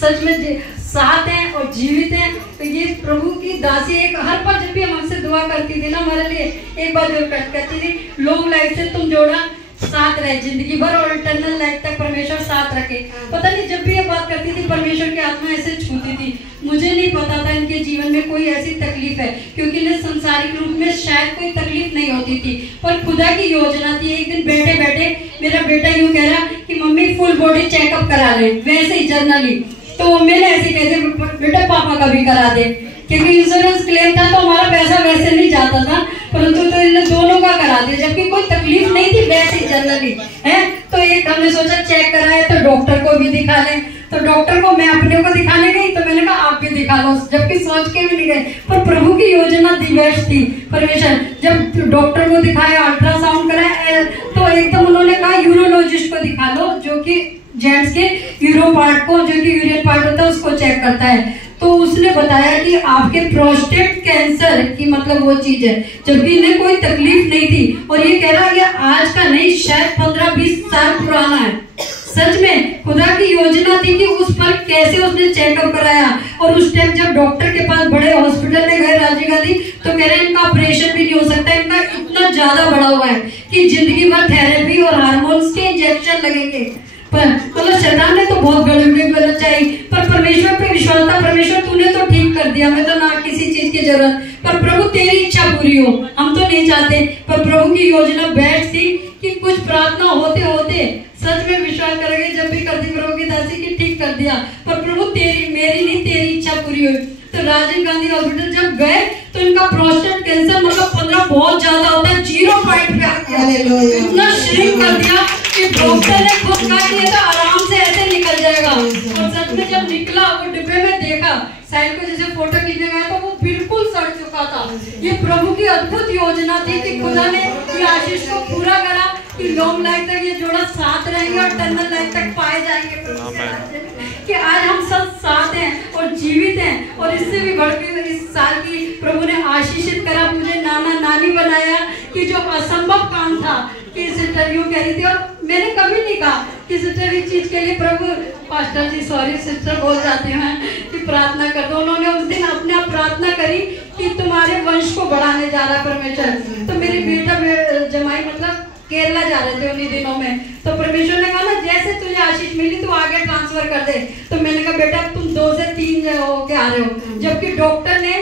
सच में साथ हैं और जीवित हैं। तो ये प्रभु की दासी एक हर बार जब भी हम हमसे दुआ करती थी ना, हमारे लिए एक बार जो कहती थी, लॉन्ग लाइफ से तुम जोड़ा साथ रहे जिंदगी भर और इटर्नल लाइफ तक परमेश्वर साथ रखे। पता नहीं जब भी ये बात करती थी परमेश्वर की आत्मा ऐसे छूती थी। मुझे नहीं पता था इनके जीवन में कोई ऐसी तकलीफ है, क्योंकि इन्हें संसारिक रूप में शायद कोई तकलीफ नहीं होती थी, पर खुदा की योजना थी। एक दिन बैठे बैठे मेरा बेटा यूं कह रहा कि मम्मी फुल बॉडी चेकअप करा ले, वैसे ही जनरली। तो मैंने ऐसे कहते बेटा पापा का भी करा दे, क्योंकि इंश्योरेंस क्लेम था तो हमारा पैसा वैसे नहीं जाता था, परंतु तो इन दोनों का करा दिया, जबकि कोई तकलीफ नहीं थी, वैसे ही जनरली है। तो एक हमने सोचा चेक कराए तो डॉक्टर को भी दिखा लें। तो डॉक्टर को मैं अपने को दिखाने गई, तो मैंने कहा आप भी दिखा लो, जबकि सोच के भी नहीं गए, पर प्रभु की योजना दिव्यश थी। परमेश्वर जब डॉक्टर को दिखाया, अल्ट्रासाउंड कराया, तो एकदम उन्होंने कहा यूरोलॉजिस्ट को दिखा लो, जो कि जेंट्स के यूरो पार्ट को, जो कि यूरिन पार्ट होता है, उसको चेक करता है। तो उसने बताया कि आपके प्रोस्टेट कैंसर की मतलब वो चीज है, जबकि इन्हें कोई तकलीफ नहीं थी। और ये कह रहा ये आज का नहीं, शायद 15-20 साल पुराना है। सच में खुदा की योजना थी कि उस पर कैसे उसने चेकअप कराया। और उस टाइम जब डॉक्टर के पास बड़े हॉस्पिटल में गए राजीव गांधी, तो कह रहे हैं इनका ऑपरेशन भी नहीं हो सकता, इनका इतना ज्यादा बड़ा हुआ है कि जिंदगी भर थेरेपी और हार्मोन्स के इंजेक्शन लगेंगे। पर मतलब शैतान ने तो बहुत गलत चाहिए, पर परमेश्वर पे विश्वास था, परमेश्वर तूने तो ठीक कर दिया, मैं तो ना किसी चीज की जरूरत, पर प्रभु तेरी इच्छा पूरी हो। हम तो नहीं चाहते, पर प्रभु की योजना बेस्ट थी कि कुछ प्रार्थना होते होते सच में विश्वास करोगे, जब भी करती प्रभु की दासी की ठीक कर दिया, पर प्रभु तेरी मेरी नहीं तेरी इच्छा पूरी हुई। तो राजीव गांधी हॉस्पिटल जब गए तो इनका प्रोस्टेट कैंसर मतलब 15 बहुत ज्यादा होता है, 0 पॉइंट पे आ गया, इतना श्रिंक कर दिया कि डॉक्टर ने खुद कहा कि ये तो आराम से ऐसे निकल जाएगा। और सच में जब निकला, वो डिब्बे में देखा, साइड को जैसे फोटो खींचने गया तो वो बिल्कुल सड़ चुका था। ये प्रभु की अद्भुत योजना थी कि खुदा ने ये आशीष को पूरा करा कि लॉन्ग लाइफ तक ये जोड़ा साथ रहेंगे और टर्नल लाइफ तक पाए जाएंगे। कि आज हम सब साथ हैं और जीवित हैं, और इससे भी बढ़कर इस साल की प्रभु ने आशीषित करा, मुझे नाना नानी बनाया, कि जो असंभव काम था कि सिस्टर यूं कह रही थी, और मैंने कभी नहीं कहा कि सिस्टर इस चीज के लिए प्रभु पास्टर जी सॉरी सिस्टर बोल जाते हैं कि प्रार्थना कर दो। उन्होंने उस दिन अपने आप प्रार्थना करी कि तुम्हारे वंश को बढ़ाने जा रहा परमेश्वर। तो मेरे बेटा जमाई मतलब केरला जा रहे थे उन्हीं दिनों में, तो परमेश्वर ने कहा ना जैसे तुझे आशीष मिली तो आगे ट्रांसफर कर दे। तो मैंने कहा बेटा तुम 2 से 3 होके आ रहे हो, जबकि डॉक्टर ने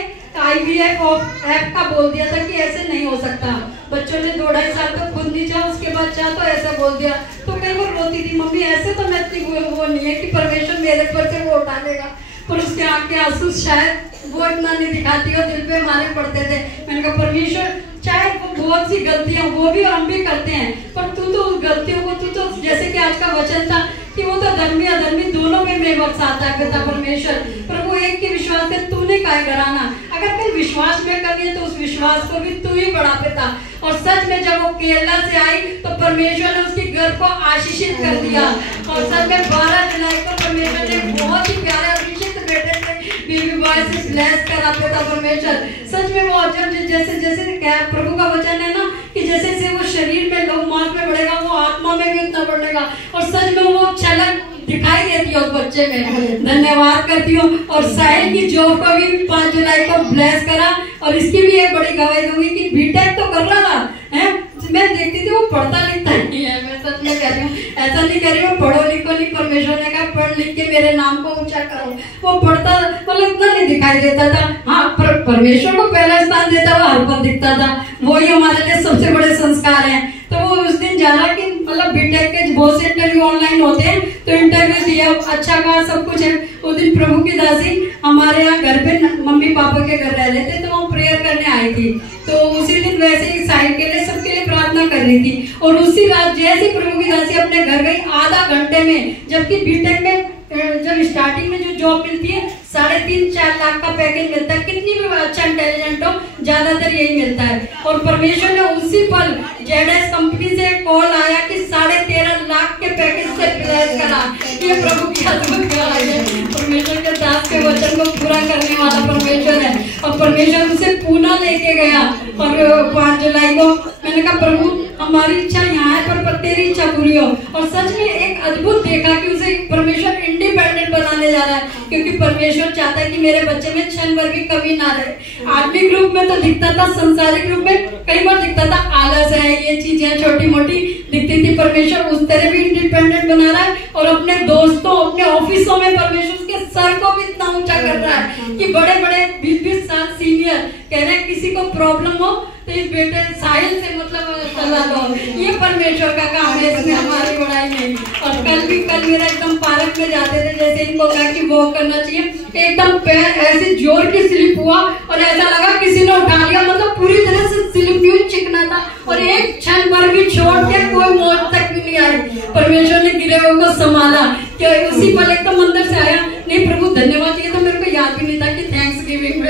IVF ऐप का बोल दिया था कि ऐसे नहीं हो सकता। बच्चों ने 2-2.5 साल तक खुद नहीं चाहा, उसके बाद चाहा तो ऐसा बोल दिया। तो कई बार रोती थी मम्मी ऐसे तो मैं वो नहीं है कि परमेश्वर मेरे पर से वो उठा लेगा, पर उसके आंख के आंसू शायद वो इतना नहीं दिखाती हो, दिल पे मारे पड़ते थे। मैंने कहा परमेश्वर चाहे वो बहुत सी गलतियां वो भी और हम भी करते हैं, पर तू तो उस गलतियों को तू तो जैसे कि आज का वचन था कि वो तो धर्मी अधर्मी दोनों में मेरे बरसाता है पिता परमेश्वर। प्रभु एक के विश्वास से तूने काय कराना, अगर कोई विश्वास में कमी है तो उस विश्वास को भी तू ही बढ़ा पिता। और सच में जब वो केरला से आई तो परमेश्वर ने उसकी घर को आशीषित कर दिया। और सच में 12 जुलाई को परमेश्वर ने बहुत ही प्यारे अभिषेक बेटे से बेबी बॉय से ब्लेस करा पिता परमेश्वर। सच में वो जब जैसे जैसे प्रभु का वचन है ना कि जैसे जैसे वो शरीर में लोग मांस में बढ़ेगा, वो आत्मा में भी उतना बढ़ेगा। और सच में वो छलक दिखाई देती है उस बच्चे में। धन्यवाद करती हूँ। और साहिल की जॉब को भी 5 जुलाई को ब्लेस करा। और इसकी भी एक बड़ी गवाही दूंगी कि बीटेक तो कर रहा है, मैं देखती थी वो पढ़ता लिखता नहीं है। मैं सच में कह रही हूँ, ऐसा नहीं कह रही हूँ पढ़ो लिखो नहीं, परमेश्वर ने कहा पढ़ लिख के मेरे नाम को ऊंचा करो। वो पढ़ता मतलब इतना नहीं दिखाई देता था, हाँ परमेश्वर को पहला स्थान देता हुआ हर पल दिखता था। वही हमारे लिए सबसे बड़े संस्कार हैं। तो वो उस दिन जा रहा कि मतलब बीटेक के बहुत से इंटरव्यू ऑनलाइन होते हैं, तो इंटरव्यू दिया, अच्छा कहा, सब कुछ है। उस दिन प्रभु की दासी हमारे यहाँ घर पे मम्मी पापा के घर रह रहे थे, तो वो प्रेयर करने आई थी। तो उसी दिन वैसे ही साइड के लिए सबके लिए प्रार्थना कर रही थी। और उसी रात जैसे प्रभु की दासी अपने घर गई, आधा घंटे में, जबकि बीटेक में जब स्टार्टिंग में जो जॉब मिलती है 3.5-4 लाख का पैकेज मिलता है, कितनी भी अच्छा इंटेलिजेंट हो ज्यादातर यही मिलता है। और परमेश्वर ने उसी पल जेडएस कंपनी से कॉल आया कि 13.5 लाख के पैकेज से ब्लेस करा। ये प्रभु की अद्भुत गवाही है। परमेश्वर के दास के वचन को पूरा करने वाला परमेश्वर है। और परमेश्वर उसे पूना लेके गया। और 5 जुलाई को मैंने कहा प्रभु हमारी इच्छा यहाँ है पर तेरी इच्छा पूरी हो। और सच में एक अद्भुत देखा कि उसे परमेश्वर इंडिपेंडेंट बनाने जा रहा है, क्योंकि परमेश्वर चाहता है कि मेरे बच्चे में क्षण भर भी कमी ना रहे। आत्मिक रूप में तो दिखता था, संसारिक रूप में कई बार दिखता था आलस है, ये चीजें छोटी मोटी दिखती थी। परमेश्वर उस तरह भी इंडिपेंडेंट बना रहा है और अपने दोस्तों, अपने ऑफिसों में परमेश्वर उसके सर को भी इतना ऊंचा कर रहा है कि बड़े बड़े 20-20 साल सीनियर कह रहे हैं किसी को प्रॉब्लम हो तो इस बेटे साहिल से मतलब सलाह लो। ये परमेश्वर का काम है, इसमें हमारी बड़ाई नहीं। और कल मेरा एकदम पार्क में जाते थे, जैसे इनको कहा कि वॉक करना चाहिए, एकदम पैर ऐसे जोर की स्लिप हुआ और ऐसा लगा किसी ने उठा लिया, मतलब पूरी तरह से स्लिप न्यूज चिकना था और एक क्षण भर भी छोड़ के कोई मौत तक भी नहीं आई। परमेश्वर ने गिरे हुए को संभाला। क्या उसी पल एक तो मंदिर से आया, नहीं प्रभु धन्यवाद, ये तो मेरे को याद भी नहीं था कि थैंक्स गिविंग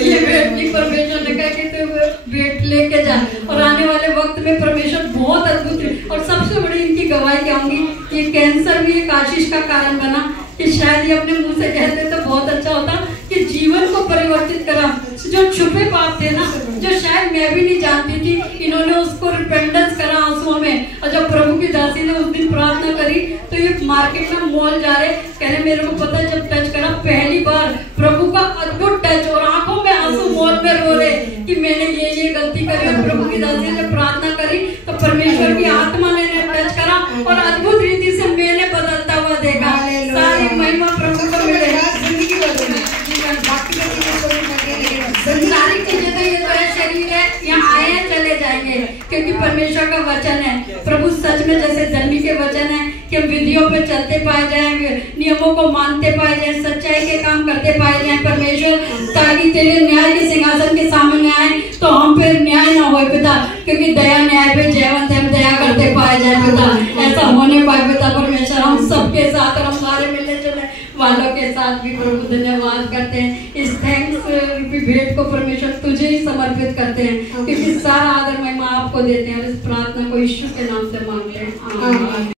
ये भेंट नहीं। परमेश्वर ने कहा कि तू भेंट लेके जा। और आने वाले वक्त में परमेश्वर बहुत अद्भुत है। और सबसे बड़ी इनकी गवाही क्या होगी, ये कैंसर भी एक आशीष का कारण बना कि शायद ये अपने मुंह से कहते तो बहुत अच्छा होता कि जीवन को परिवर्तित करा। जो छुपे पाप थे ना, जो शायद मैं भी नहीं जानती थी, इन्होंने उसको रिपेंडेंस करा आंसुओं में। और जब प्रभु की दासी ने उस दिन प्रार्थना करी तो ये मार्केट में मॉल जा रहे, कह रहे मेरे को पता जब टच करा पहली बार प्रभु का अद्भुत टच, और आंखों में आंसू मॉल में रो रहे कि मैंने ये गलती करी। और प्रभु की दासी ने प्रार्थना करी तो परमेश्वर की आत्मा ने टच करा और अद्भुत रीति से मैंने बदलता हुआ देखा। सारी महिमा प्रभु को मिले। संसारिक चीजें तो ये तो है, शरीर है, यहाँ आए हैं चले जाएंगे, क्योंकि परमेश्वर का वचन है। प्रभु सच में जैसे धर्मी के वचन है कि हम विधियों पे चलते पाए जाए, नियमों को मानते पाए जाए, सच्चाई के काम करते पाए जाए परमेश्वर, ताकि तेरे न्याय के सिंहासन के सामने आए तो हम पे न्याय ना हो पिता, क्योंकि दया न्याय पे जयवंत हम दया करते पाए जाए पिता। ऐसा होने पाए पिता परमेश्वर, हम सबके साथ और हमारे मिलने जुलने वालों के साथ भी प्रभु धन्यवाद करते हैं। इस थैंक्स भेंट को परमेश्वर तुझे ही समर्पित करते हैं, क्योंकि सारा आदर महिमा आपको देते हैं। और इस प्रार्थना को यीशु के नाम से मांगते हैं, आमीन।